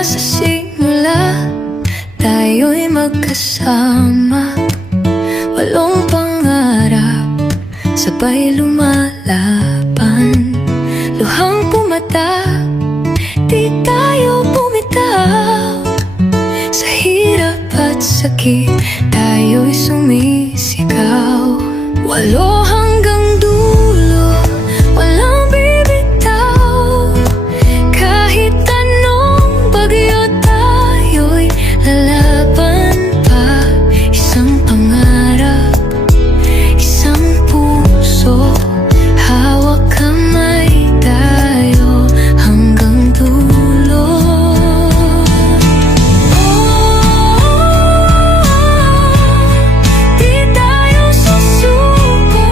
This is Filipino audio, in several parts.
Mula sa simula, tayo'y magkasama. Walong pangarap, sabay lumalaban. Luhang pumata, di tayo bumitaw. Sa hirap at sakit, tayo'y sumisigaw. Walo hanggang dulo, walang bibitaw. Kahit anong bagyo, tayo'y lalaban pa. Isang pangarap, isang puso, hawak kamay tayo hanggang dulo. Di tayo susuko.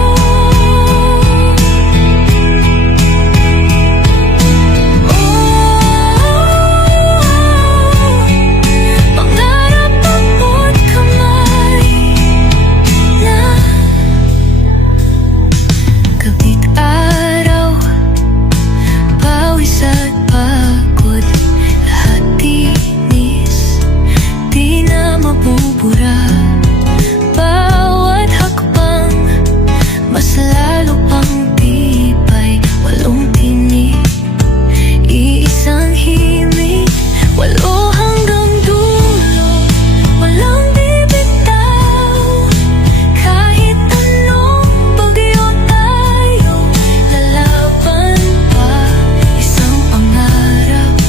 Pangarap abot kamay na. Gabi't araw, pawis at pagod, lahat tinis, di na mabubura. Bawat hakbang, mas lalo pang tibay. Walong tinig, iisang himig. Walo hanggang dulo, walang bibitaw. Kahit anong bagyo, tayo lalaban pa. Isang pangarap,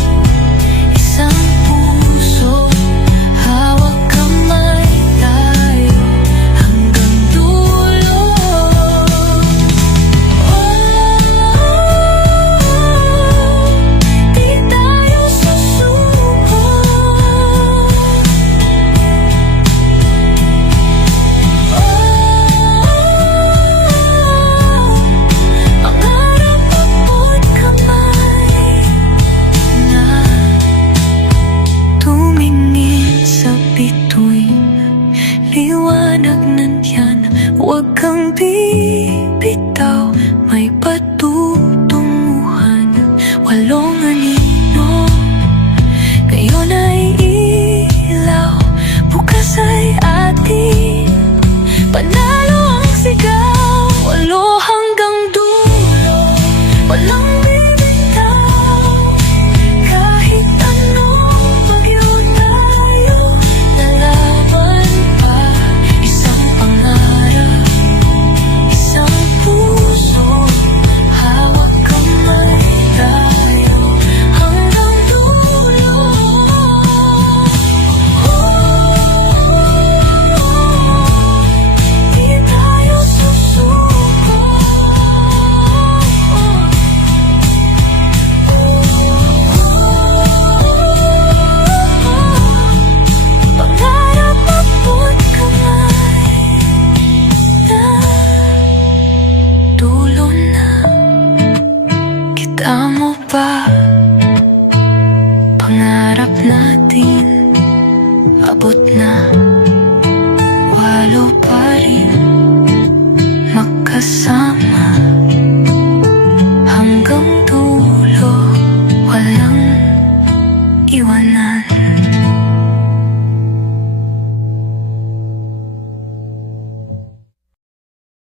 isang puso, hawak kamay tayo hanggang dulo. Di tayo susuko. Pangarap abot kamay na. Tumingin sa bituin, liwanag nandiyan, huwag kang